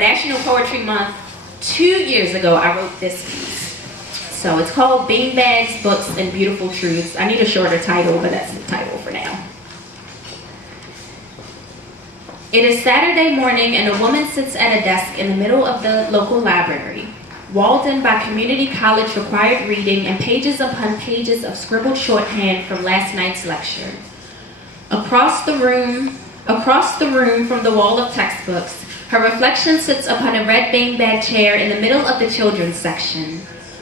National Poetry Month 2 years ago, I wrote this piece. So it's called Beanbags, Books, and Beautiful Truths. I need a shorter title, but that's the title for now. It is Saturday morning and a woman sits at a desk in the middle of the local library, walled in by community college required reading and pages upon pages of scribbled shorthand from last night's lecture. Across the room from the wall of textbooks, her reflection sits upon a red beanbag chair in the middle of the children's section.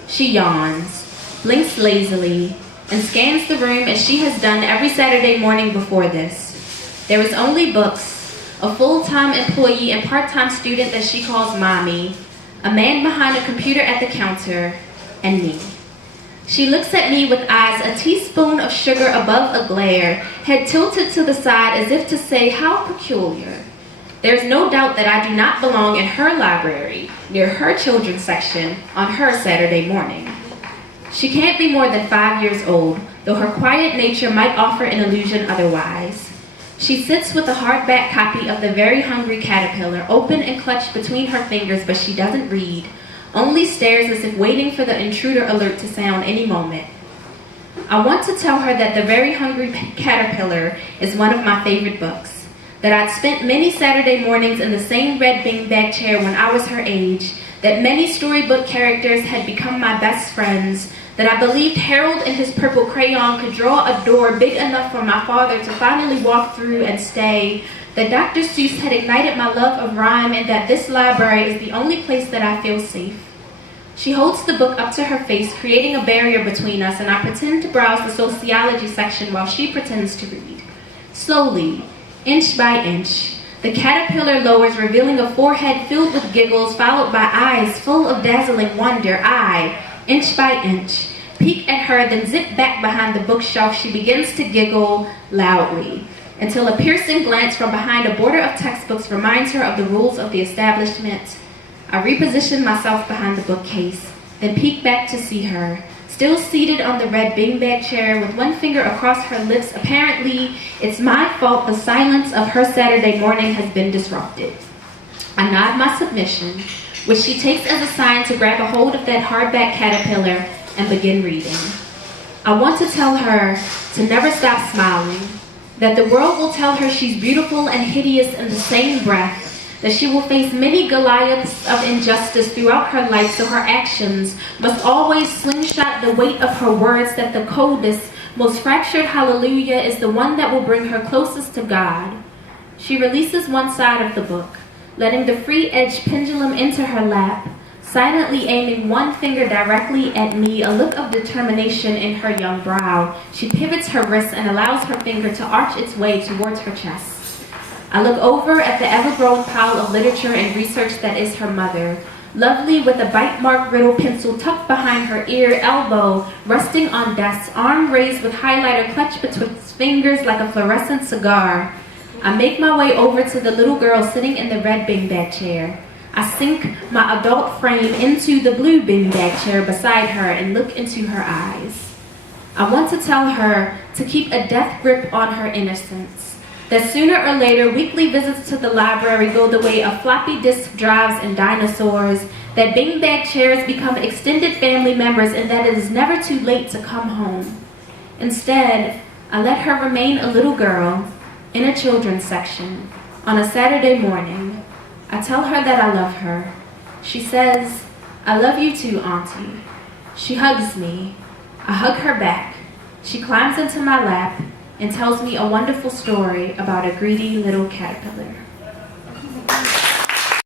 She yawns, blinks lazily, and scans the room as she has done every Saturday morning before this. There is only books, a full-time employee and part-time student that she calls Mommy, a man behind a computer at the counter, and me. She looks at me with eyes a teaspoon of sugar above a glare, head tilted to the side as if to say, how peculiar. There's no doubt that I do not belong in her library, near her children's section, on her Saturday morning. She can't be more than 5 years old, though her quiet nature might offer an illusion otherwise. She sits with a hardback copy of The Very Hungry Caterpillar, open and clutched between her fingers, but she doesn't read, only stares as if waiting for the intruder alert to sound any moment. I want to tell her that The Very Hungry Caterpillar is one of my favorite books, that I'd spent many Saturday mornings in the same red beanbag chair when I was her age, that many storybook characters had become my best friends, that I believed Harold and his purple crayon could draw a door big enough for my father to finally walk through and stay, that Dr. Seuss had ignited my love of rhyme, and that this library is the only place that I feel safe. She holds the book up to her face, creating a barrier between us, and I pretend to browse the sociology section while she pretends to read. Slowly, inch by inch, the caterpillar lowers, revealing a forehead filled with giggles, followed by eyes full of dazzling wonder. I, inch by inch, peek at her, then zip back behind the bookshelf. She begins to giggle loudly, until a piercing glance from behind a border of textbooks reminds her of the rules of the establishment. I reposition myself behind the bookcase, then peek back to see her, still seated on the red beanbag chair with one finger across her lips. Apparently, it's my fault the silence of her Saturday morning has been disrupted. I nod my submission, which she takes as a sign to grab a hold of that hardback caterpillar and begin reading. I want to tell her to never stop smiling, that the world will tell her she's beautiful and hideous in the same breath, that she will face many Goliaths of injustice throughout her life, so her actions must always slingshot the weight of her words, that the coldest, most fractured hallelujah is the one that will bring her closest to God. She releases one side of the book, letting the free-edged pendulum enter her lap, silently aiming one finger directly at me, a look of determination in her young brow. She pivots her wrist and allows her finger to arch its way towards her chest. I look over at the ever-growing pile of literature and research that is her mother, lovely with a bite-mark riddle pencil tucked behind her ear, elbow resting on desk, arm raised with highlighter clutched betwixt fingers like a fluorescent cigar. I make my way over to the little girl sitting in the red beanbag chair. I sink my adult frame into the blue beanbag chair beside her and look into her eyes. I want to tell her to keep a death grip on her innocence, that sooner or later weekly visits to the library go the way of floppy disk drives and dinosaurs, that beanbag chairs become extended family members, and that it is never too late to come home. Instead, I let her remain a little girl in a children's section on a Saturday morning. I tell her that I love her. She says, I love you too, Auntie. She hugs me. I hug her back. She climbs into my lap and tells me a wonderful story about a greedy little caterpillar.